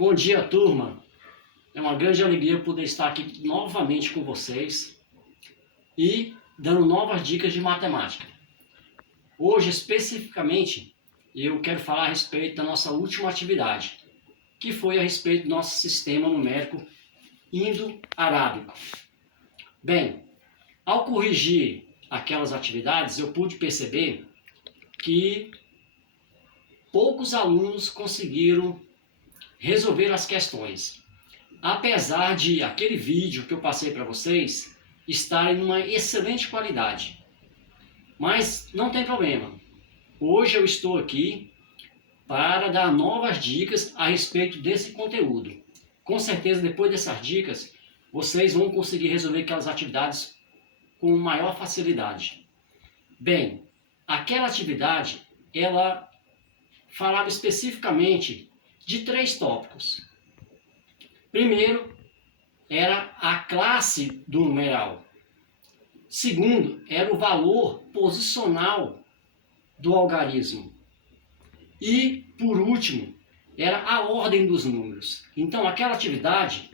Bom dia, turma. É uma grande alegria poder estar aqui novamente com vocês e dando novas dicas de matemática. Hoje, especificamente, eu quero falar a respeito da nossa última atividade, que foi a respeito do nosso sistema numérico indo-arábico. Bem, ao corrigir aquelas atividades, eu pude perceber que poucos alunos conseguiram resolver as questões, apesar de aquele vídeo que eu passei para vocês estar em uma excelente qualidade. Mas não tem problema. Hoje eu estou aqui para dar novas dicas a respeito desse conteúdo. Com certeza, depois dessas dicas, vocês vão conseguir resolver aquelas atividades com maior facilidade. Bem, aquela atividade, ela falava especificamente de 3 tópicos. Primeiro, era a classe do numeral. Segundo, era o valor posicional do algarismo. E, por último, era a ordem dos números. Então, aquela atividade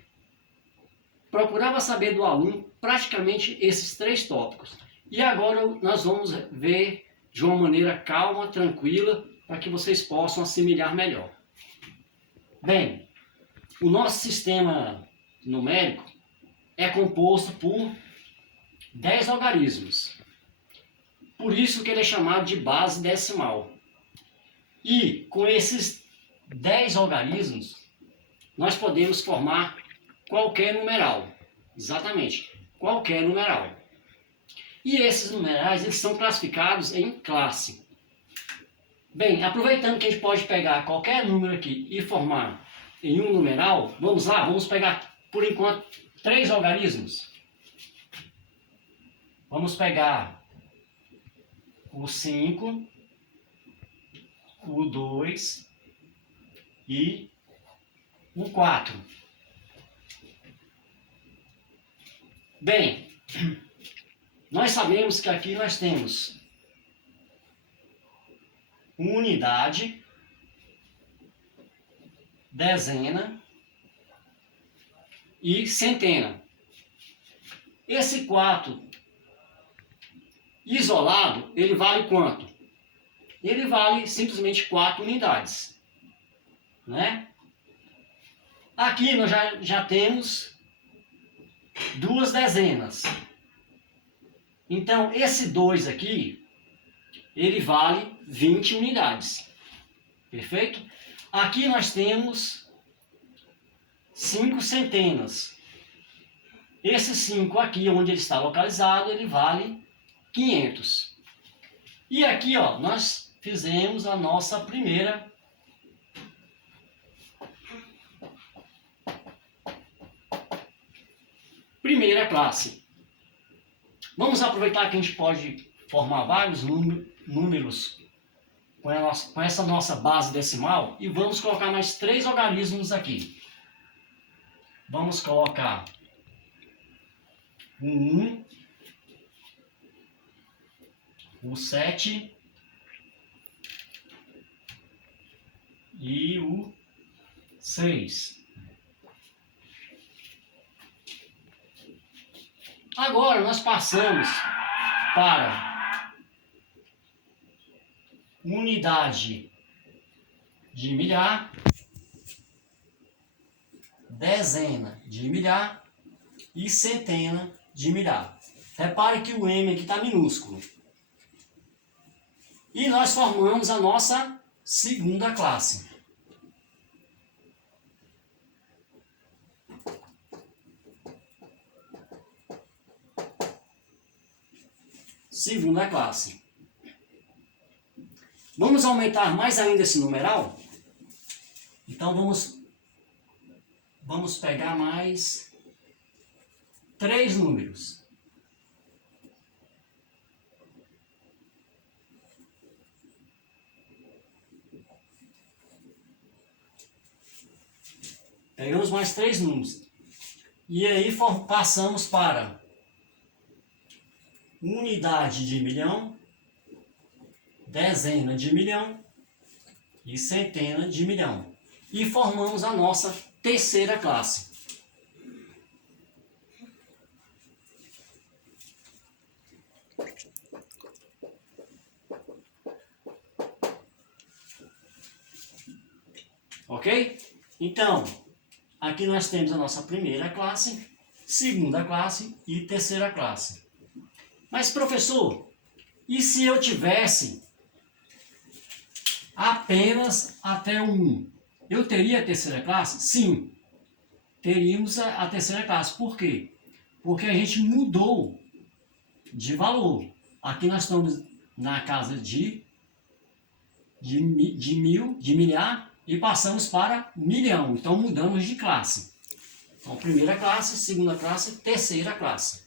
procurava saber do aluno praticamente esses 3 tópicos. E agora nós vamos ver de uma maneira calma, tranquila, para que vocês possam assimilar melhor. Bem, o nosso sistema numérico é composto por 10 algarismos. Por isso que ele é chamado de base decimal. E com esses 10 algarismos, nós podemos formar qualquer numeral. Exatamente, qualquer numeral. E esses numerais, eles são classificados em classe. Bem, aproveitando que a gente pode pegar qualquer número aqui e formar em um numeral, vamos lá, vamos pegar por enquanto 3 algarismos. Vamos pegar o 5, o 2 e o 4. Bem, nós sabemos que aqui nós temos unidade, dezena e centena. Esse 4 isolado, ele vale quanto? Ele vale simplesmente 4 unidades, né? Aqui nós já temos 2 dezenas. Então, esse 2 aqui, ele vale 20 unidades. Perfeito? Aqui nós temos 5 centenas. Esse 5 aqui, onde ele está localizado, ele vale 500. E aqui, ó, nós fizemos a nossa primeira classe. Vamos aproveitar que a gente pode formar vários números com essa nossa base decimal e vamos colocar mais 3 algarismos aqui. Vamos colocar o 1, o 7 e o 6. Agora nós passamos para unidade de milhar, dezena de milhar e centena de milhar. Repare que o M aqui está minúsculo. E nós formamos a nossa segunda classe. Segunda classe. Vamos aumentar mais ainda esse numeral? Então vamos pegar mais 3 números. Pegamos mais 3 números. E aí passamos para unidade de milhão, dezena de milhão e centena de milhão. e formamos a nossa terceira classe. Ok? Então, aqui nós temos a nossa primeira classe, segunda classe e terceira classe. Mas, professor, e se eu tivesse apenas até o 1? Eu teria a terceira classe? Sim, teríamos a terceira classe. Por quê? Porque a gente mudou de valor. Aqui nós estamos na casa de milhar e passamos para milhão. Então mudamos de classe. Então primeira classe, segunda classe, terceira classe.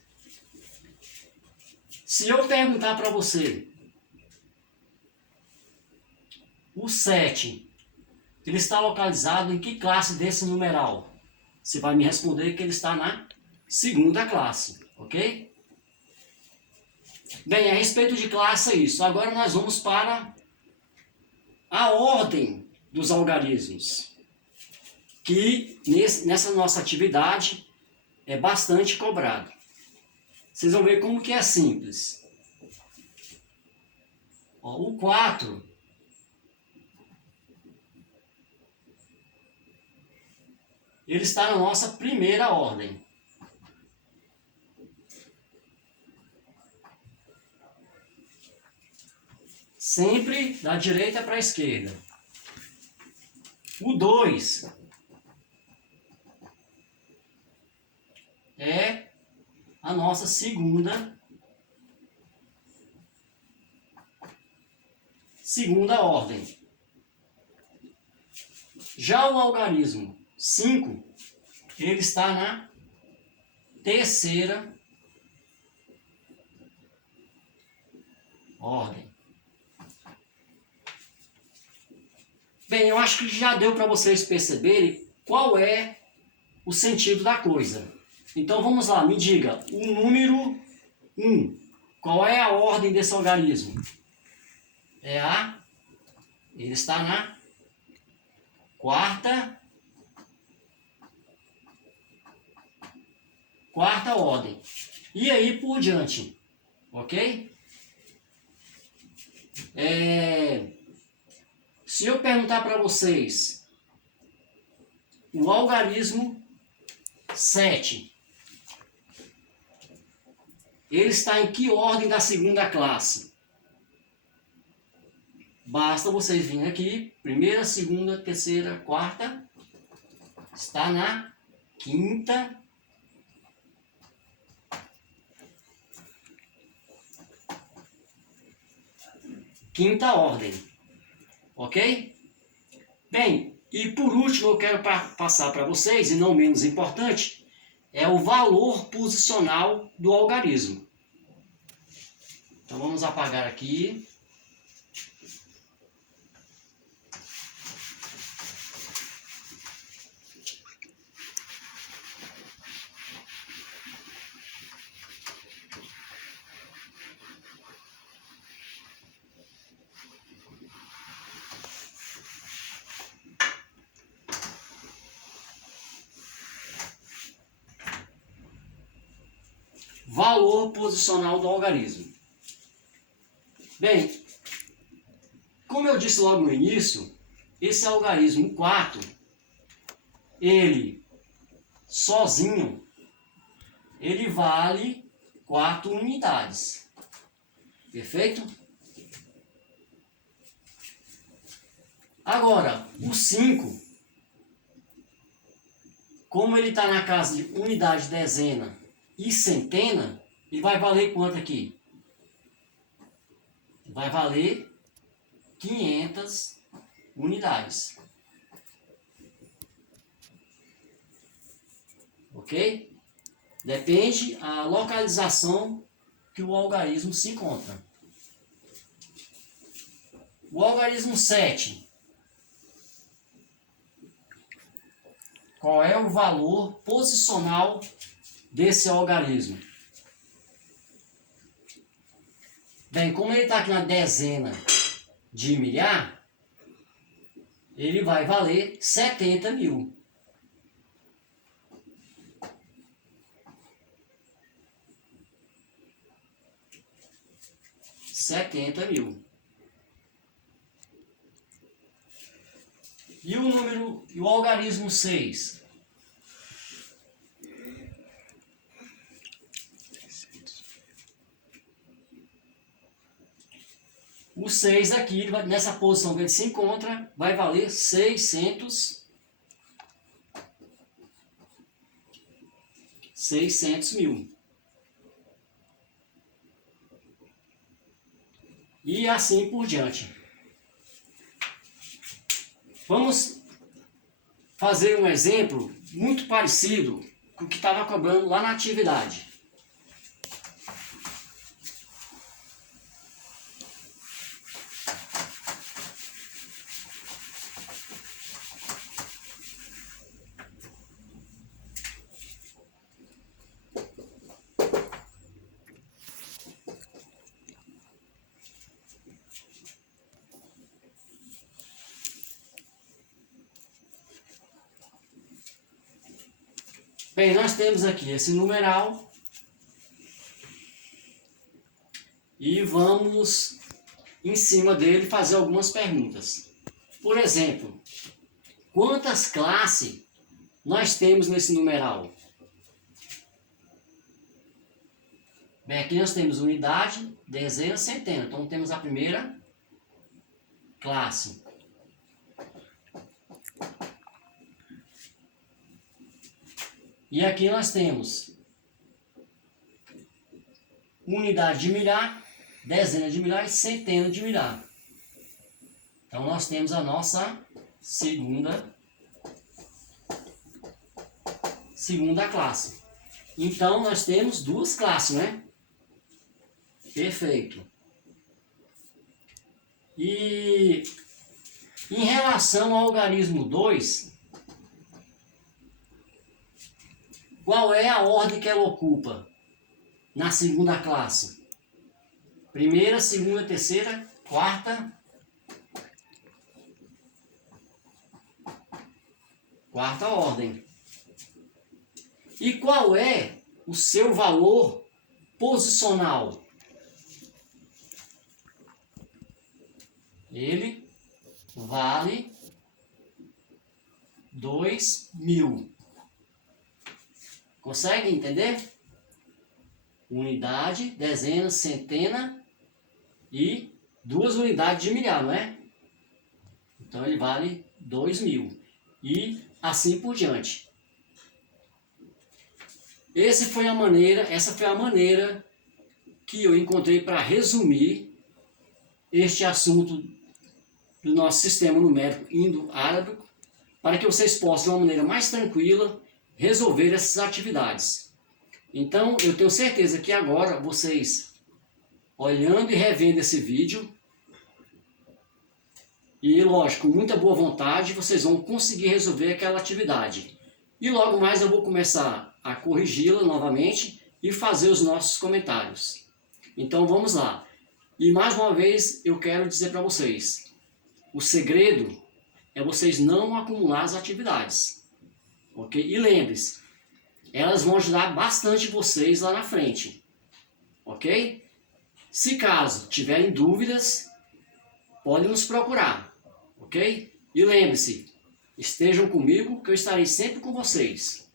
Se eu perguntar para você, o 7, ele está localizado em que classe desse numeral? Você vai me responder que ele está na segunda classe, ok? Bem, a respeito de classe é isso. Agora nós vamos para a ordem dos algarismos, que nessa nossa atividade é bastante cobrado. Vocês vão ver como que é simples. Ó, o 4 ele está na nossa primeira ordem. Sempre da direita para a esquerda. O 2 é a nossa segunda ordem. Já o algarismo 5, ele está na terceira ordem. Bem, eu acho que já deu para vocês perceberem qual é o sentido da coisa. Então vamos lá, me diga, o número 1, qual é a ordem desse algarismo? Ele está na quarta ordem. E aí por diante, ok? Se eu perguntar para vocês, o algarismo 7, ele está em que ordem da segunda classe? Basta vocês virem aqui, primeira, segunda, terceira, quarta, está na quinta ordem, ok? Bem, e por último eu quero passar para vocês, e não menos importante, é o valor posicional do algarismo. Então vamos apagar aqui. Valor posicional do algarismo. Bem, como eu disse logo no início, esse algarismo 4, ele sozinho, ele vale 4 unidades. Perfeito? Agora, o 5, como ele está na casa de unidade, dezena e centena, ele vai valer quanto aqui? Vai valer 500 unidades. Ok? Depende a localização que o algarismo se encontra. O algarismo 7. Qual é o valor posicional desse algarismo? Bem, como ele está aqui na dezena de milhar, ele vai valer 70 mil. E o número, e o algarismo 6? O 6 aqui, nessa posição que ele se encontra, vai valer 600 mil. E assim por diante. Vamos fazer um exemplo muito parecido com o que estava cobrando lá na atividade. Bem, nós temos aqui esse numeral e vamos, em cima dele, fazer algumas perguntas. Por exemplo, quantas classes nós temos nesse numeral? Bem, aqui nós temos unidade, dezena, centena. Então temos a primeira classe. E aqui nós temos unidade de milhar, dezena de milhar e centena de milhar. Então nós temos a nossa segunda classe. Então nós temos duas classes, né? Perfeito. E em relação ao algarismo 2, qual é a ordem que ela ocupa na segunda classe? Primeira, segunda, terceira, quarta ordem. E qual é o seu valor posicional? Ele vale 2.000. Consegue entender? Unidade, dezena, centena e duas unidades de milhar, não é? Então ele vale 2.000. E assim por diante. Essa foi a maneira que eu encontrei para resumir este assunto do nosso sistema numérico indo-árabico, para que vocês possam, de uma maneira mais tranquila, resolver essas atividades. Então, eu tenho certeza que agora vocês, olhando e revendo esse vídeo, e lógico, com muita boa vontade, vocês vão conseguir resolver aquela atividade. E logo mais eu vou começar a corrigi-la novamente e fazer os nossos comentários. Então vamos lá. E mais uma vez eu quero dizer para vocês, o segredo é vocês não acumular as atividades. Ok? E lembre-se, elas vão ajudar bastante vocês lá na frente. Ok? Se caso tiverem dúvidas, podem nos procurar. Ok? E lembre-se, estejam comigo que eu estarei sempre com vocês.